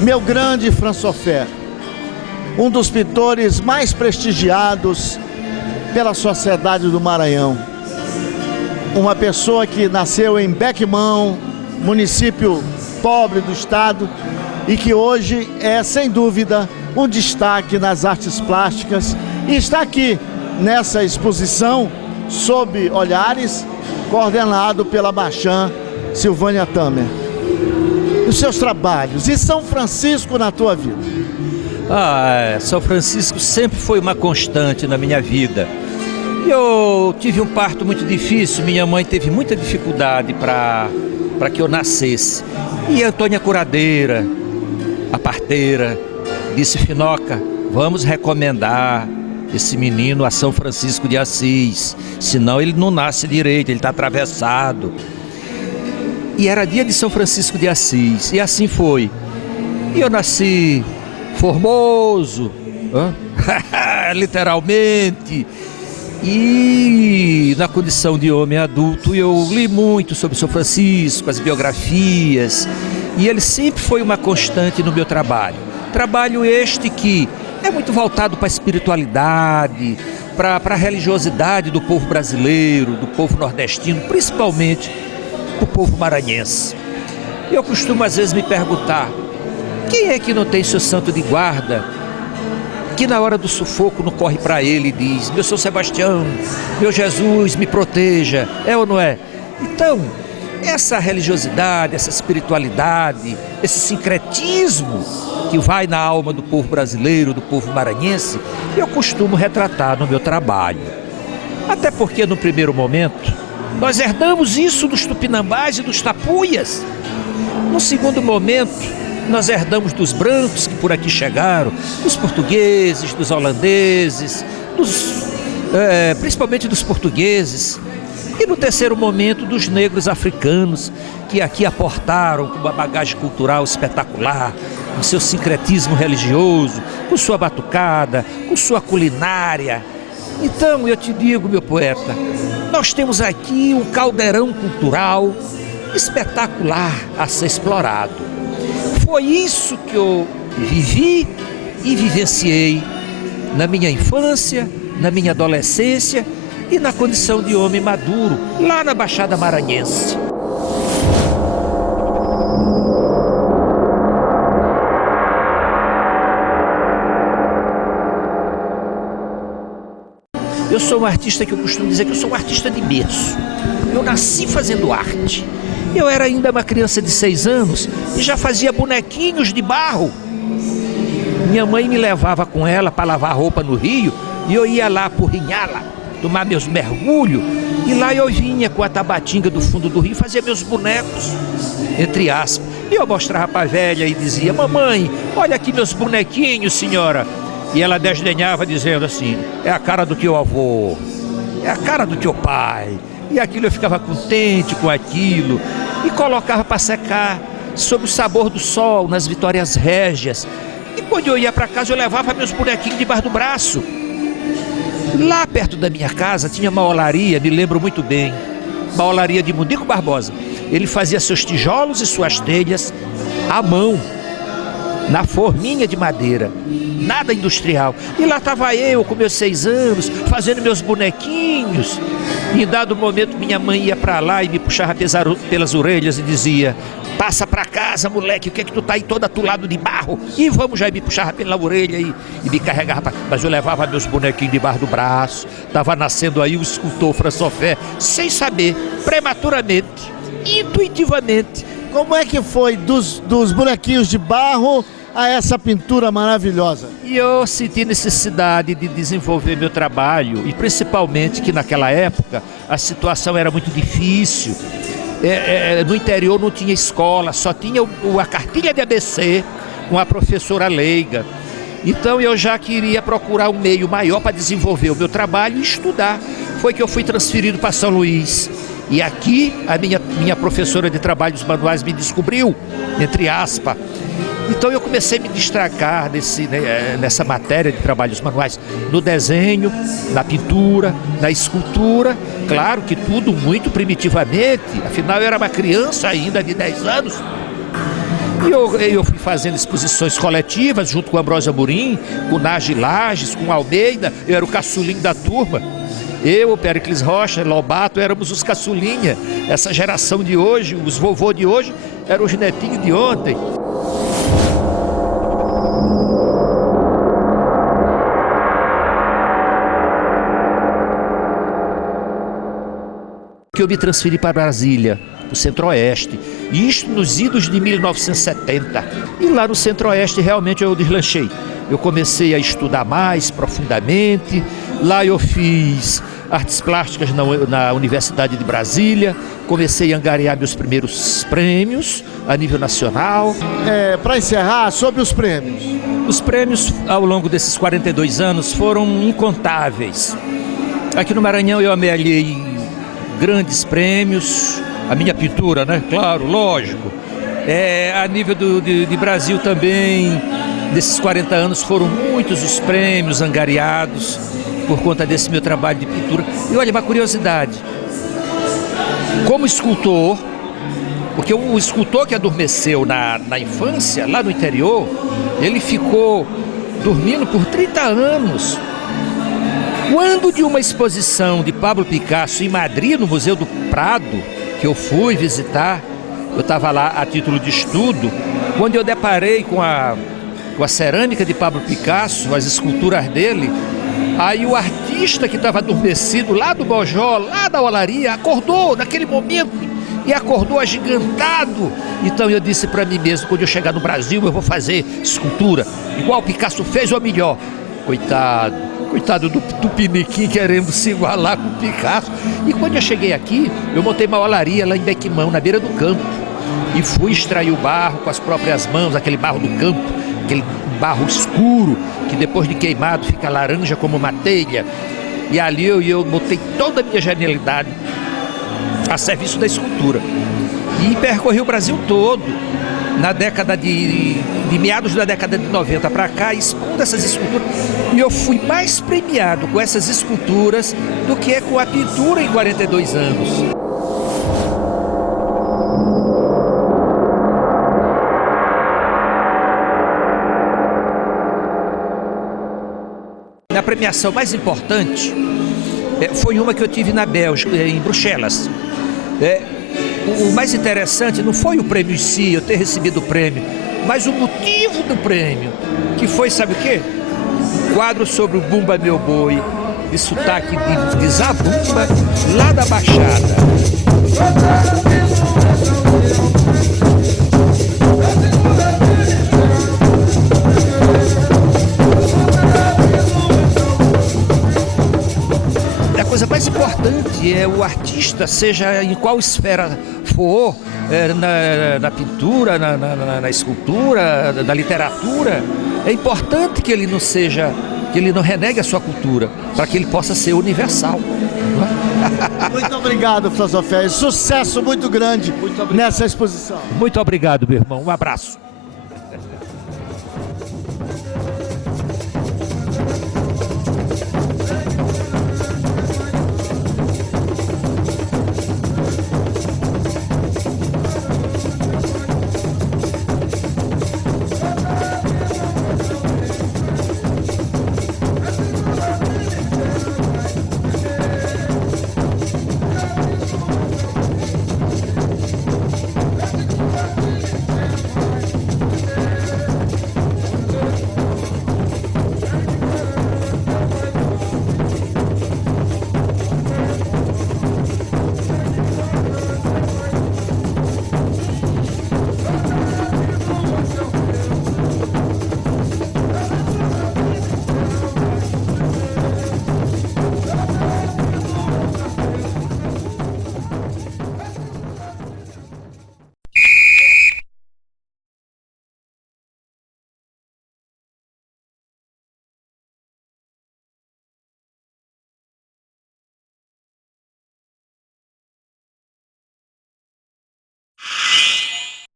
Meu grande François, um dos pintores mais prestigiados pela sociedade do Maranhão. Uma pessoa que nasceu em Bequimão, município pobre do estado, e que hoje é, sem dúvida, um destaque nas artes plásticas e está aqui nessa exposição, sob olhares, coordenado pela Marchand Silvânia Tamer. Os seus trabalhos e São Francisco na tua vida? São Francisco sempre foi uma constante na minha vida. Eu tive um parto muito difícil, minha mãe teve muita dificuldade para que eu nascesse. E a Antônia Curadeira, a parteira, disse: Finoca, vamos recomendar esse menino a São Francisco de Assis, senão ele não nasce direito, ele está atravessado. E era dia de São Francisco de Assis, e assim foi. E eu nasci formoso, literalmente. E na condição de homem adulto eu li muito sobre São Francisco, as biografias, e ele sempre foi uma constante no meu trabalho. Trabalho este que é muito voltado para a espiritualidade, para a religiosidade do povo brasileiro, do povo nordestino, principalmente do povo maranhense. Eu costumo às vezes me perguntar: quem é que não tem seu santo de guarda, que na hora do sufoco não corre para ele e diz: meu São Sebastião, meu Jesus, me proteja, é ou não é? Então, essa religiosidade, essa espiritualidade, esse sincretismo que vai na alma do povo brasileiro, do povo maranhense, eu costumo retratar no meu trabalho. Até porque no primeiro momento nós herdamos isso dos tupinambás e dos tapuias. No segundo momento, nós herdamos dos brancos que por aqui chegaram, dos portugueses, dos holandeses, principalmente dos portugueses. E no terceiro momento, dos negros africanos, que aqui aportaram com uma bagagem cultural espetacular, com seu sincretismo religioso, com sua batucada, com sua culinária. Então eu te digo, meu poeta, nós temos aqui um caldeirão cultural espetacular a ser explorado. Foi isso que eu vivi e vivenciei na minha infância, na minha adolescência e na condição de homem maduro, lá na Baixada Maranhense. Eu sou um artista que eu costumo dizer que eu sou um artista de berço. Eu nasci fazendo arte. Eu era ainda uma criança de 6 anos e já fazia bonequinhos de barro. Minha mãe me levava com ela para lavar roupa no rio e eu ia lá por Rinhala, tomar meus mergulhos, e lá eu vinha com a tabatinga do fundo do rio e fazia meus bonecos, entre aspas. E eu mostrava para a velha e dizia: mamãe, olha aqui meus bonequinhos, senhora. E ela desdenhava dizendo assim: é a cara do teu avô, é a cara do teu pai. E aquilo eu ficava contente com aquilo e colocava para secar sob o sabor do sol nas Vitórias Régias. E quando eu ia para casa eu levava meus bonequinhos debaixo do braço. Lá perto da minha casa tinha uma olaria, me lembro muito bem, uma olaria de Mundico Barbosa. Ele fazia seus tijolos e suas telhas à mão, na forminha de madeira, nada industrial. E lá estava eu com meus 6 anos, fazendo meus bonequinhos. E em dado momento minha mãe ia para lá e me puxava pelas orelhas e dizia: passa para casa, moleque, o que é que tu tá aí todo atulado de barro? E vamos, já me puxava pela orelha e me carregava. Mas eu levava meus bonequinhos debaixo do braço. Estava nascendo aí o escultor François, sem saber, prematuramente, intuitivamente. Como é que foi dos bonequinhos de barro a essa pintura maravilhosa? E eu senti necessidade de desenvolver meu trabalho, e principalmente que naquela época a situação era muito difícil. No interior não tinha escola, só tinha a cartilha de ABC com a professora leiga. Então eu já queria procurar um meio maior para desenvolver o meu trabalho e estudar. Foi que eu fui transferido para São Luís. E aqui a minha professora de trabalhos manuais me descobriu, entre aspas. Então eu comecei a me destacar nessa matéria de trabalhos manuais, no desenho, na pintura, na escultura. Claro que tudo muito primitivamente, afinal eu era uma criança ainda de 10 anos. E eu fui fazendo exposições coletivas junto com o Ambrósio Amorim, com o Nagy Lages, com o Almeida. Eu era o caçulinho da turma. Eu, o Péricles Rocha, Lobato, éramos os caçulinha. Essa geração de hoje, os vovô de hoje, eram os netinhos de ontem. Que eu me transferi para Brasília, o Centro-Oeste, isto nos idos de 1970. E lá no Centro-Oeste realmente eu deslanchei. Eu comecei a estudar mais profundamente. Lá eu fiz artes plásticas na Universidade de Brasília. Comecei a angariar meus primeiros prêmios a nível nacional. Para encerrar, sobre os prêmios. Os prêmios ao longo desses 42 anos foram incontáveis. Aqui no Maranhão eu amealhei grandes prêmios, a minha pintura, né? Claro, lógico. A nível de Brasil também, desses 40 anos foram muitos os prêmios angariados por conta desse meu trabalho de pintura. E olha, uma curiosidade, como escultor, porque o escultor que adormeceu na infância, lá no interior, ele ficou dormindo por 30 anos. Quando de uma exposição de Pablo Picasso em Madrid, no Museu do Prado, que eu fui visitar, eu estava lá a título de estudo, quando eu deparei com a cerâmica de Pablo Picasso, as esculturas dele, aí o artista que estava adormecido lá do Bojó, lá da olaria, acordou naquele momento e acordou agigantado. Então eu disse para mim mesmo, quando eu chegar no Brasil eu vou fazer escultura, igual o Picasso fez ou melhor. Coitado do Piniquim querendo se igualar com o Picasso. E quando eu cheguei aqui, eu montei uma olaria lá em Bequimão, na beira do campo. E fui extrair o barro com as próprias mãos, aquele barro do campo, aquele barro escuro, que depois de queimado fica laranja como uma telha. E ali eu botei toda a minha genialidade a serviço da escultura. E percorri o Brasil todo, na década de meados da década de 90 para cá, expondo essas esculturas. E eu fui mais premiado com essas esculturas do que com a pintura em 42 anos. A premiação mais importante foi uma que eu tive na Bélgica, em Bruxelas. O mais interessante não foi o prêmio em si, eu ter recebido o prêmio, mas o motivo do prêmio, que foi, sabe o quê? Quadro sobre o Bumba Meu Boi, de sotaque de Zabumba, lá da Baixada. A coisa mais importante é o artista, seja em qual esfera for, na pintura, na escultura, na literatura, é importante que ele não renegue a sua cultura, para que ele possa ser universal. Muito obrigado, Filosofé. Sucesso muito grande nessa exposição. Muito obrigado, meu irmão. Um abraço.